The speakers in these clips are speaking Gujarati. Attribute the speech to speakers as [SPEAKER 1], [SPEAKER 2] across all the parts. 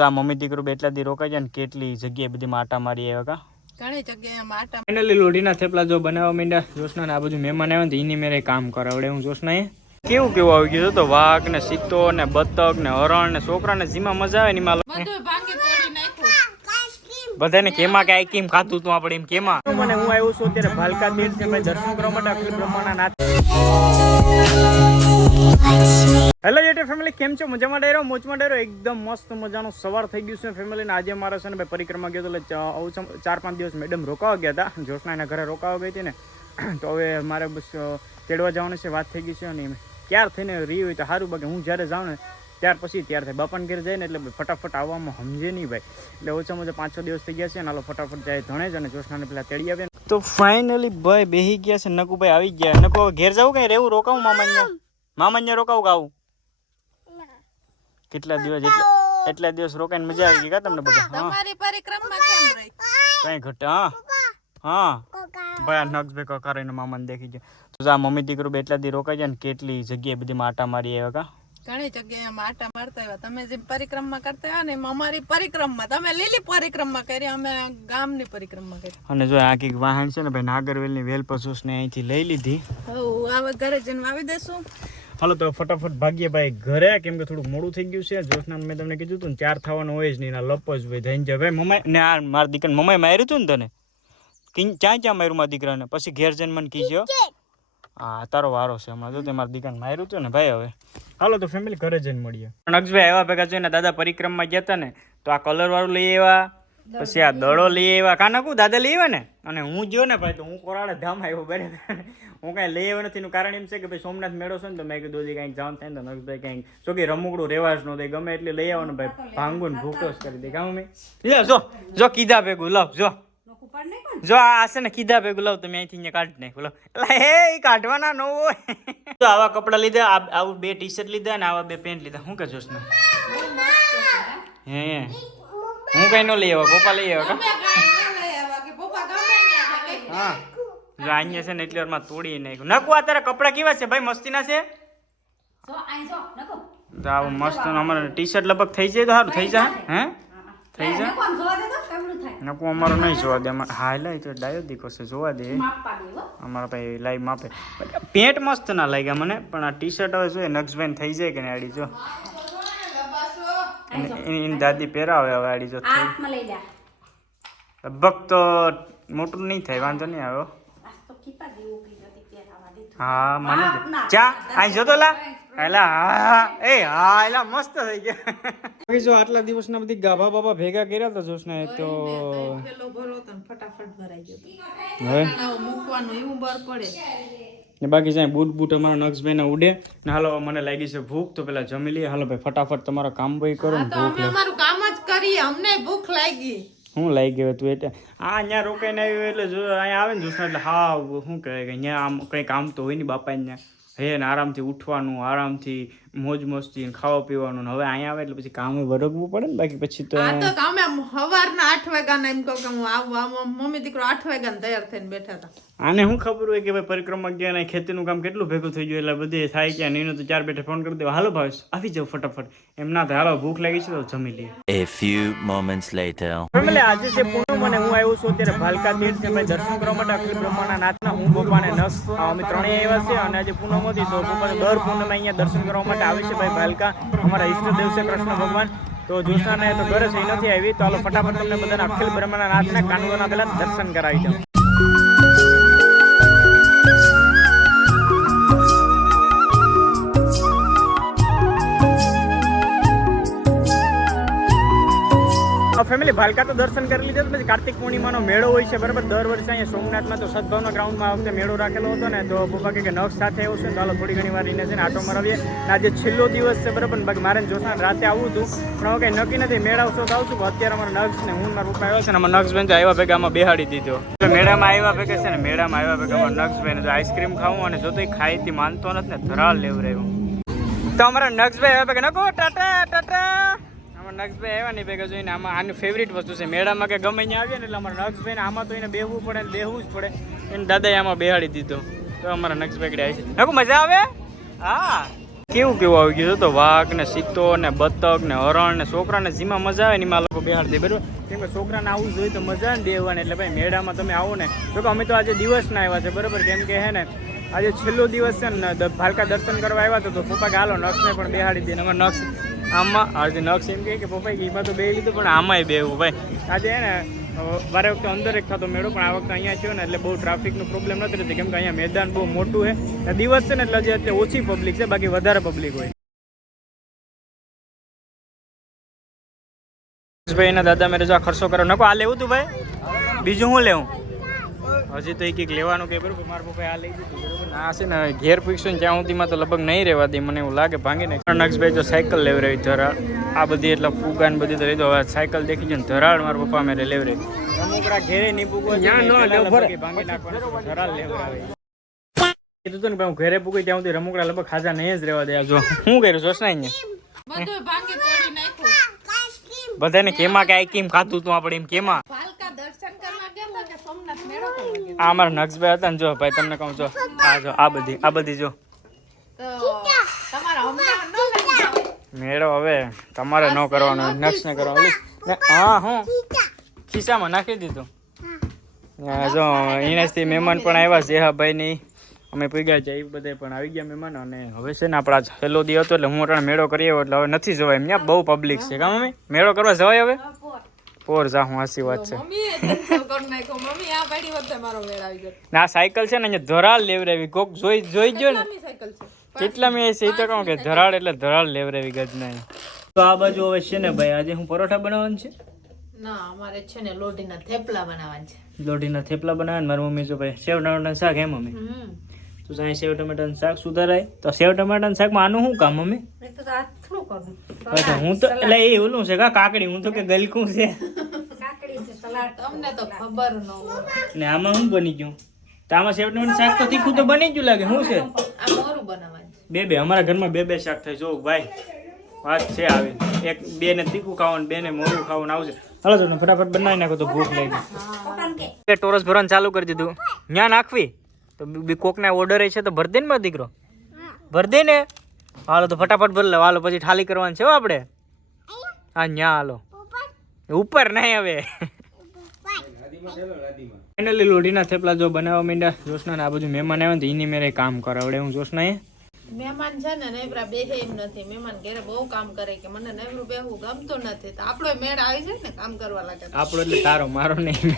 [SPEAKER 1] આ મમ્મી દીકરો એટલા દી રોકાઈ જાય ને કેટલી જગ્યાએ બધી માટા મારી આવ્યા કા?
[SPEAKER 2] ઘણી જગ્યાએ માટા
[SPEAKER 1] ફાઇનલી લોઢીના થેપલા જો બનાવવા માંડ્યા જોશના આ બધું મહેમાન આવ્યા ને એની મેરે કામ કરાવડે હું જોશના એ? કેવું કેવું આવી ગયું તો વાઘ ને સીતો ને બતક ને હરણ ને છોકરા ને જીમાં મજા આવે ને એમાં
[SPEAKER 2] બધું ભાંગી તોડી નાખ્યું
[SPEAKER 1] બધાને કેમાં કે કેમ ખાતું તું આપણે એમ કેમાં? મને હું આવ્યો છું અત્યારે ભાલકા તીર્થ છે, ભાઈ દર્શન કરવા માટે અખિલ બ્રહ્માના નાથ. હેલો યુટ્યુબ ફેમિલી કેમ છો? મજામાં ડેરો મોજમાં ડેરો એકદમ મસ્ત મજાનો સવાર થઈ ગયું છે ફેમિલી ને આજે મારે છે ને ભાઈ પરિક્રમા ગયો તો એટલે ચાર પાંચ દિવસ મેડમ રોકાવા ગયા હતા. જોશના એના ઘરે રોકાવા ગઈ હતી ને. તો હવે મારે બસ તેડવા જવાની છે, વાત થઈ ગઈ છે અને ક્યાર થઈને રહી હોય તો સારું, બાકી હું જ્યારે જાઉં ને ત્યાર પછી ત્યાર થાય. બાપાને ઘેર જાય ને એટલે ફટાફટ આવવામાં સમજે નહીં ભાઈ. એટલે ઓછામાં ઓછા પાંચ છ દિવસ થઈ ગયા છે ને હાલો ફટાફટ જાય ધણે જ અને જોશનાને પેલા તેડી આવે તો ફાઇનલી ભાઈ બેહી ગયા છે નકુભાઈ આવી ગયા. નકુ હવે ઘેર જવું કઈ? રહેવું રોકાવું મામાને મામાને રોકાવું ગાવું? કેટલા દિવસ એટલે એટલા દિવસ રોકાઈને મજા આવી ગઈ કા તમને બધા?
[SPEAKER 2] તમારી પરિક્રમા કેમ રહી?
[SPEAKER 1] કઈ ઘટ હા. હા. ભાઈ આ નક્ષ ભેગા કરીને મામાને દેખી ગયા. તો આ મમ્મી દીકરો એટલા દી રોકાઈ જાય ને કેટલી જગ્યાએ બધી માટા મારી આવ્યા કા?
[SPEAKER 2] ઘણી જગ્યાએ આટા મારતા આવ્યા. તમે જે પરિક્રમા કરતા આવ્યા ને એમાં અમારી પરિક્રમા તમે લીલી પરિક્રમા કરી અમે ગામની પરિક્રમા કરી.
[SPEAKER 1] અને જો આ કંઈક વાહન છે ને ભાઈ નાગરવેલની વેલ પશુસને અહીંથી લઈ લીધી.
[SPEAKER 2] હવે હવે ઘરે જઈને વાવી દેશું.
[SPEAKER 1] હાલો તો ફટાફટ ભાગીએ ભાઈ ઘરે કેમ કે થોડું મોડું થઈ ગયું છે. જોશના મેં તમને કીધું હતું ને ચાર થવાનું હોય જ નહીં ના લપ જ હોય થઈને જાય ભાઈ મમ્માઈ ને આ મારા દીકરાને મમ્માએ માર્યું હતું ને તને? ક્યાં ક્યાં માર્યું મારા દીકરાને? પછી ઘેર જઈને મને કીજો. હા તારો વારો છે હમણાં. જો તે મારા દીકરાને માર્યું હતું ને ભાઈ હવે. હાલો તો ફેમિલી ઘરે જઈને મળીએ. નક્ષભાઈ આવ્યા ભેગા જોઈને દાદા પરિક્રમમાં ગયા હતા ને તો આ કલર વાળું લઈ આવ્યા પછી આ દડો લઈ આવ્યા. કાના કુ દાદા લઈ આવ્યા ને? અને હું ગયો ને ભાઈ તો હું કોરાડે ધામ આવ્યો બરાબર હું કાંઈ લઈ આવ્યો નથી એનું કારણ એમ છે કે ભાઈ સોમનાથ મેળો છે ને તો મેં કીધું હજી કાંઈક જવાનું થાય ને તો નક્ષભાઈ કાંઈક જો કે રમકડું રેવાજ નો દે ગમે એટલે લઈ આવવાનું ભાઈ. ભાંગું ને ભૂકો જ કરી દે. કામ મેં લે જો જો કીધા ભેગું લવ જો. જો આ હશે ને કીધા ભેગું લવ તમે અહીંથી અહીંયા કાઢી નાખ બોલો એટલે હે એ કાઢવાના ન હોય. તો આવા કપડાં લીધા આ- આવું બે ટી શર્ટ લીધા ને આવા બે પેન્ટ લીધા. શું કે જોશ હે. હું કઈ ન લઈ આવ્યો પપ્પા લઈ આવ્યો હા. જો અહીંયા છે ને એટલી વારમાં તોડી નાખ્યું. નકુ આ તારા કપડાં કેવા છે? ભાઈ મસ્તીના છે? આવું મસ્ત અમારે ટી શર્ટ લગભગ થઈ જાય તો સારું થઈ જાય. હે? થઈ જાય નકુ અમારો નહીં જોવા દે. અમારે હા લાય તો ડાયો દીકો છે જોવા દે. અમારા ભાઈ લાઈ માપે. પેન્ટ મસ્ત ના લાગ્યા મને પણ આ ટી શર્ટ હવે જોઈએ નક્સબેન થઈ જાય કે ને આડી જો. એની દાદી પહેરાવે હવે આડી જો. લગભગ તો મોટું નહીં થાય વાંધો નહીં આવ્યો હા. મને ચા અહીં જોતો લા. એલા હા એ હા એલા મસ્ત થઈ ગયા. જો આટલા દિવસના બધી ગાભા બાબા ભેગા કર્યા તો જોશના તો
[SPEAKER 2] પેલો ભરો તો ને ફટાફટ ભરાઈ ગયો
[SPEAKER 1] હવે?
[SPEAKER 2] હવે મૂકવાનું એવું બર પડે.
[SPEAKER 1] ને બાકી જાય બૂટ બૂટ અમારા નક્ષભાઈ ના ઉડે. ને હાલો મને લાગી છે ભૂખ તો પેલા જમી લઈએ. હાલો ભાઈ ફટાફટ તમારો કામ ભાઈ કરો ને ભૂખ
[SPEAKER 2] અમે અમારું કામ જ કરીએ. અમને ભૂખ લાગી.
[SPEAKER 1] શું લાગી ગયો તું એટલે? આ અહીંયા રોકાઈને આવ્યું એટલે જો અહીંયા આવે ને જોશના એટલે હા શું કહેવાય કે અહીંયા આમ કંઈ કામ તો હોય ને બાપા અહીંયા હે ને આરામથી ઉઠવાનું આરામથી મોજ મસ્તી ખાવા પીવાનું હવે અહીંયા આવે એટલે પછી કામે વરગવું પડે ને બાકી પછી તો
[SPEAKER 2] આ તો કામે સવારના આઠ વાગ્યાના એમ કહું કે હું આવું મમ્મી દીકરો આઠ વાગ્યાના તૈયાર થઈને બેઠા હતા.
[SPEAKER 1] આને શું ખબર હોય કે ભાઈ પરિક્રમા ગયા ને ખેતીનું કામ કેટલું ભેગું થઈ ગયું એટલે બધે થાય કે નહીં તો ચાર બેઠે ફોન કરી દેવા. હાલો ભાવેશ આવી જાવ ફટાફટ. એમ ના થાય. હાલો ભૂખ લાગી છે તો જમી લઈએ.
[SPEAKER 3] A few moments later.
[SPEAKER 1] Family આજે છે પૂનમ અને હું આવ્યો છું અત્યારે ભાલકા દેર છે. ભાઈ દર્શન કરવા માટે અખિલ બ્રહ્માના નાથના હું ગોપાને નસ અમે ત્રણેય આવ્યા છે અને આજે પૂનમ હતી તો ગોપાને દર પૂનમે અહીંયા દર્શન કરવા માટે આવે છે ભાઈ ભાલકા. અમારા ઈષ્ટદેવ છે કૃષ્ણ ભગવાન. તો જ્યોત્સનાને તો ઘરે છે નથી આવી. તો ફટાફટ તમને બધાને અખિલ બ્રહ્માના નાથના કાનૂનના પહેલા દર્શન કરાવી દઉં. ફેમિલી ભાલકા તો દર્શન કરી લીધા પછી કાર્તિક પૂર્ણિમાનો મેળો હોય છે, બરાબર? દર વર્ષે અહીંયા સોમનાથમાં તો સદભાવના ગ્રાઉન્ડમાં આ વખતે મેળો રાખેલો હતો ને, તો પપ્પા કે નક્ષ સાથે આવ્યો છે. હાલો, થોડી ઘણી વાર રહીને છે ને આટો મરાવીએ આજે છેલ્લો દિવસ છે, બરાબર? બાકી મારે જોશના રાતે આવવું હતું. પણ હવે કંઈ નક્કી નથી. મેળા આવશો તો આવશું, પણ અત્યારે અમારા નક્ષ ને હું મારા પપ્પા આવ્યો છે ને અમારા નક્ષ બેન આવ્યા ભેગા આમાં બેહાડી દીધો. મેળામાં આવ્યા ભેગા છે ને, મેળામાં આવ્યા ભેગા અમારા નક્ષ બેન આઈસ્ક્રીમ ખાવું અને જો તો ખાઈથી માનતો નથી ને, ધરાલ લેવરાયું. તો અમારા નક્ષભાઈ આવ્યા ભેગા, નકો, ટાટા ટાટા. નક્ષભાઈ આવ્યા ને ભેગા જોઈને આમાં આની ફેવરિટ વસ્તુ છે. મેળામાં કે ગમે ત્યાં આવીએ ને એટલે અમારા નક્ષભાઈને આમાં તો એને બેહવું પડે ને બેહવું જ પડે. એને દાદાએ આમાં બેહાડી દીધો. તો અમારા નક્ષભાઈ કડે આવી છે. મજા આવે? હા. કેવું કેવું આવી ગયું? તો વાઘ ને સીતો ને બતક ને હરણ ને છોકરાને જેમાં મજા આવે ને એમાં લોકો બેહાડી દે. બરાબર? કેમ કે છોકરાને આવું જોઈએ તો મજા ને દેવાની એટલે ભાઈ મેળામાં તમે આવો ને. જો કે અમે તો આજે દિવસના આવ્યા છે, બરાબર? કેમ કે હે ને, આજે છેલ્લો દિવસ છે ને ભાલકા દર્શન કરવા આવ્યા હતા તો પપ્પા કે હાલો નક્ષને પણ બેહાડી દે અમે નક્ષ આમાં આજે નક્ષ એમ કહે કે પપ્પા એમાં તો બે લીધું, પણ આમાંય બેવું ભાઈ આજે હે ને વારે વખતે અંદર એક થતો મેળો, પણ આ વખતે અહીંયા થયો ને, એટલે બહુ ટ્રાફિકનો પ્રોબ્લેમ નથી રહેતી. કેમ કે અહીંયા મેદાન બહુ મોટું છે. દિવસ છે ને, એટલે હજી એટલે ઓછી પબ્લિક છે, બાકી વધારે પબ્લિક હોય. ભાઈ એના દાદા મેરે જો આ ખર્ચો કરો નકો, આ લેવું તું ભાઈ? બીજું હું લેવું? હજી તો એક એક લેવાનું કે બરોબર મારા પપ્પાએ આ લઈ દીધું બરોબર. ના છે ને ઘેર પીકશું જ્યાં ત્યાં સુધીમાં તો લગભગ નહીં રહેવા દે મને એવું લાગે ભાંગી ને નક્ષભાઈ જો સાયકલ લેવરાવી ધરા આ બધી એટલે ફૂગા ને બધી તો લીધો હવે સાયકલ દેખી છે ને ધરાળ મારા પપ્પા મેરે લેવરાવી. રમકડા ઘેરે નહીં પૂગવા ભાંગી નાખવાનું ધરાળ લેવરાવી. કીધું હતું ને ભાઈ હું ઘરે પૂગી ત્યાં સુધી રમકડા લગભગ ખાજા નહીં જ રહેવા દે જો. શું કર્યું જોશ ને?
[SPEAKER 2] બધું ભાંગી તોડી નાખ્યું.
[SPEAKER 1] બધાને કેમાં કે કેમ ખાતું તું આપણે એમ કેમાં
[SPEAKER 2] ભાલકા દર્શન કરવા ગયા હતા કે સોમનાથ મેળો કરવા ગયા
[SPEAKER 1] આ અમારા નક્ષભાઈ હતા ને જો ભાઈ તમને કહું છો આ જો આ બધી આ બધી જો. મેળો હવે તમારે ન કરવાનો નક્ષ ને કરવાનો હા હું? ખિસ્સામાં નાખી દીધું. જો અહીંયાથી મહેમાન પણ આવ્યા જેહાભાઈ ની અમે પીગ્યા છે એ બધે પણ આવી ગયા મહેમાન અને હવે છે ને આપણા છેલ્લો દી હતો એટલે હું અટાણે મેળો કરી આવ્યો એટલે હવે નથી જવાય એમ. બહુ પબ્લિક છે. કામ અમે મેળો કરવા જવાય હવે? પોર જા હું હાસી વાત છે.
[SPEAKER 2] મમ્મી એ ધંધો કરી નાખ્યો. મમ્મી આ પાડી વખતે મારો મેળ આવી ગયો.
[SPEAKER 1] ને સાયકલ છે ને અહીંયા ધરાળ લેવરાવી. કોક જોઈ જોઈ ગયો ને?
[SPEAKER 2] કેટલામી સાયકલ છે?
[SPEAKER 1] કેટલા મેં છે? તો કહું કે ધરાળ એટલે ધરાળ લેવરાવી ગજ નહીં. તો આ બાજુ હવે છે ને ભાઈ આજે હું પરોઠા બનાવવાનું છે?
[SPEAKER 2] ના અમારે છે ને લોઢીના થેપલા બનાવવાના છે.
[SPEAKER 1] લોઢીના થેપલા બનાવવાના? મારી મમ્મી જો ભાઈ સેવ ટમેટાનું શાક હે મમ્મી? તો સાંઈ સેવ ટમેટાનું શાક સુધારાય. તો સેવ ટમેટાનું શાકમાં આનું શું કામ મમ્મી?
[SPEAKER 2] તો કરું?
[SPEAKER 1] અચ્છા હું તો એટલે એ ઓલું છે કા કાકડી? હું તો કે ગલકું છે.
[SPEAKER 2] તમને તો ખબર ન હોય.
[SPEAKER 1] ને આમાં શું બની ગયું? તો આમાં સેવ શાક તો તીખું તો બની ગયું લાગે શું છે?
[SPEAKER 2] આ મોરું બનાવવાનું
[SPEAKER 1] બે બે અમારા ઘરમાં બે બે શાક થાય જો ભાઈ વાત છે આવી. એક બે ને તીખું ખાવાનું બે ને મોરું ખાવાનું આવશે હાલો તો ફટાફટ બનાવી નાખો તો ભૂખ લઈ ગઈ ટોરસ ભરવાનું ચાલુ કરી દીધું. ત્યાં નાખવી? તો બી કોકના ઓર્ડર છે તો ભર દે ને મારો દીકરો. ભર દે ને. હાલો તો ફટાફટ ભર હાલો પછી ઠાલી કરવાની છે આપણે. હા ન્યા હાલો. ઉપર. નહીં હવે. ફાઇનલી લોઢીના થેપલા જો બનાવવા માંડ્યા. જોશના આ બધું મહેમાન આવ્યા ને તો એની મેરે કામ કરાવડે. હું જોશના એ?
[SPEAKER 2] મહેમાન છે ને નૈબરા બેહે એમ નથી. મહેમાન ઘરે બહુ કામ કરે કે મને નૈબરું બેહવું ગમતું નથી. તો આપણો મેળ આવી જાય ને કામ કરવા લાગે
[SPEAKER 1] આપણો એટલે તારો મારો નહીં.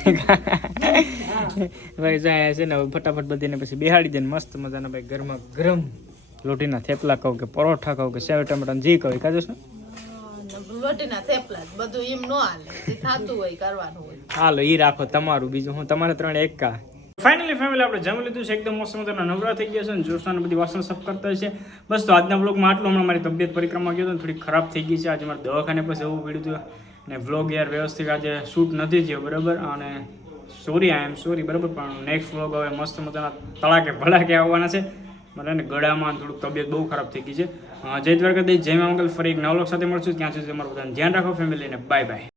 [SPEAKER 1] ભાઈ જાય છે ને હવે ફટાફટ બધીને પછી બેહાડી દે મસ્ત મજાના ભાઈ ગરમા ગરમ રોટીના થેપલા કહું કે પરોઠા કહું કે સેવ ટમેટા જે કહું કાજો છે?
[SPEAKER 2] લોટીના થેપલા બધું એમ ન હાલે જે થતું હોય કરવાનું હોય.
[SPEAKER 1] હાલો ઈ રાખો તમારું બીજું હું તમારે ત્રણ એક. કા ફાઇનલી ફેમિલી આપણે જમી લીધું છે એકદમ મસ્ત મજાના નવરા થઈ ગયા છે અને જોશના બધી વાસણ સાફ કરતા છે. બસ તો આજના વ્લોગમાં આટલું હમણાં મારી તબિયત પરિક્રમા ગયો હતો થોડી ખરાબ થઈ ગઈ છે. આજે મારે દવાખાને પછી એવું પડ્યું હતું ને વ્લોગ યાર વ્યવસ્થિત આજે શૂટ નથી થયો બરાબર? અને સોરી આઈ એમ સોરી બરાબર? પણ નેક્સ્ટ વ્લોગ હવે મસ્ત મજાના તળાકે ભડાકે આવવાના છે. મને ગળામાં થોડુંક તબિયત બહુ ખરાબ થઈ ગઈ છે. જય દ્વારકાધીશ. જય મંગલ. ફરી એક નવલોક સાથે મળશું. ત્યાં સુધી તમારું બધાને ધ્યાન રાખો ફેમિલીને બાય બાય